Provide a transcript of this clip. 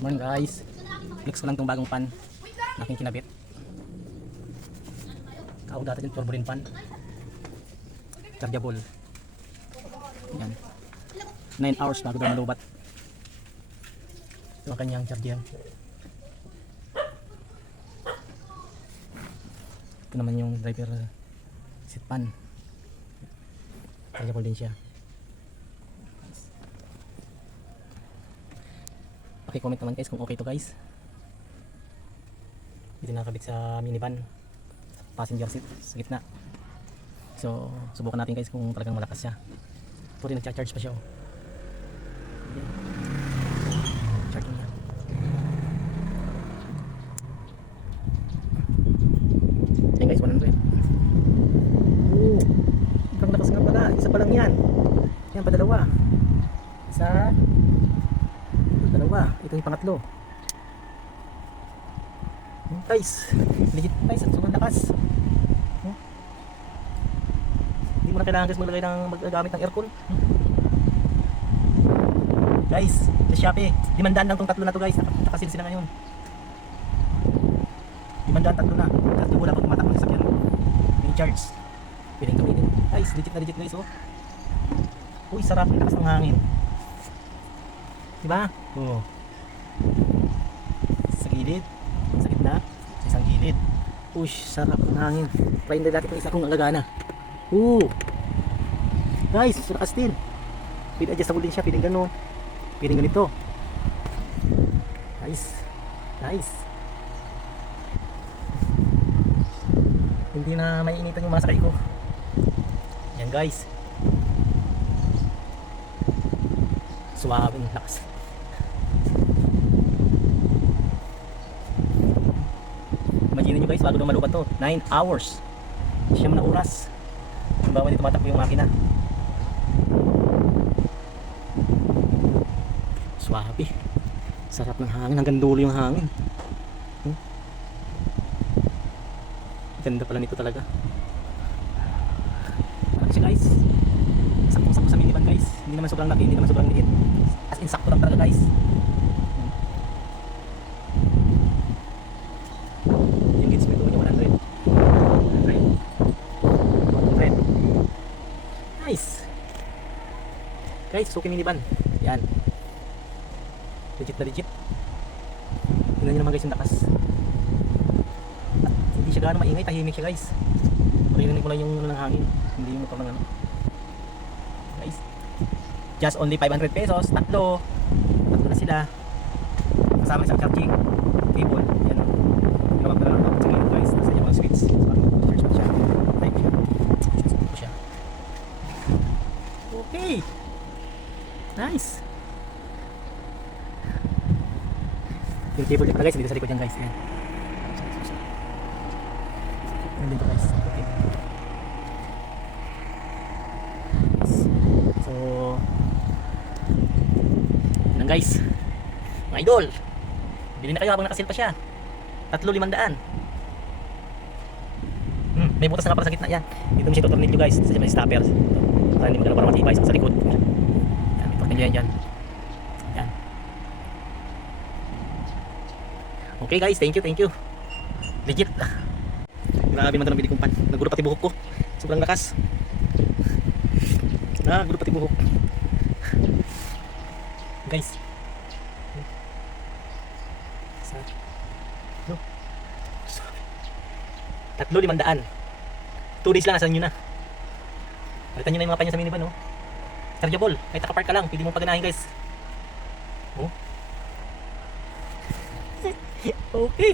Good morning guys. Flex ko lang tong bagong pan na aking kinabit. Kaog dati yung turbo rin pan. Chargeable. Yan. 9 hours bago daw malubat. Ito ang kanyang charger. Ito naman yung driver seat pan. Chargeable din siya. Paki-comment naman guys kung okay to guys. Dito nakakabit sa minivan, passenger seat sa gitna. So subukan natin guys kung talagang malakas siya. Pwede nagcha-charge pa siya oh. Charging niya. Ayan guys, 100. Oh, parang lakas nga pala. Isa pa lang yan. Yan pa dalawa. Isa, dalawa. Ito yung pangatlo. Guys, legit guys, at sobrang lakas. Hindi mo na kailangan guys magamit ng aircon. Guys, sa Shopee, 500 lang tong tatlo na to guys. Nakasil sila ngayon. 500 tatlo na. Tatlo wala pag tumatak ng sasakyan. May charge. Piling gamitin. Guys, legit na legit guys oh. Uy, sarap, ang lakas ng hangin. Diba? Oo. Sa gilid, sa gitna, sa isang gilid. Ush, sarap ng hangin. Try na natin itong isa kung agagana. Guys, lakas din. Pwede adjustable din siya, pwede gano'n. Pwede ganito. Nice. Nice. Hindi na maiinitan yung mga sakay ko. Yan guys. Suwabing lakas. Imagine nyo guys, bago na malubat to 9 hours, 9 na oras. Halimbawa dito tumatakbo yung makina. Swabe. Sarap ng hangin, hanggang dulo yung hangin. Ganda pala nito talaga. Malaki siya guys. Sakto-sakto sa minivan guys. Hindi naman sobrang laki, hindi naman sobrang liit. As in sakto lang talaga guys. Yung gauge speed niya 100. 100. Nice. Guys, suki minivan. Yan. Legit na legit. Tingnan nyo naman guys yung lakas. At hindi siya gano'ng maingay, tahimik siya guys. Maririnig mo lang yung ng hangin. Hindi yung motor ng ano. Guys, just only 500 pesos, tatlo na sila. Kasama isang charging cable. Yan o. Ginawag ko na lang sa ngayon guys. Nasa niya mga switch. So charge pa siya. Type siya. Charge pa siya. Okay. Nice. Yung cable niya pala guys, dito sa likod yan guys. Ayan. Ayan dito guys. Okay. So yan guys, mga idol, bili na kayo habang nakasil pa siya. 3,500. May butas na nga para sa gitna yan. Dito mo siya tutornilyo guys. Sa may stopper. Para hindi magano para matibay sa likod. Yan, may tornilyo yan dyan. Yan. Okay guys, thank you. Legit. Grabe man ito nabili kong pan. Nagulo pati buhok ko. Sobrang lakas. Nagulo pati buhok. Guys. No. 3,500. 2 days lang nasa nyo na. Palitan nyo na yung mga panya sa minivan oh. Chargeable. Kahit nakapark ka lang, pwede mong paganahin guys. Oh. Okay.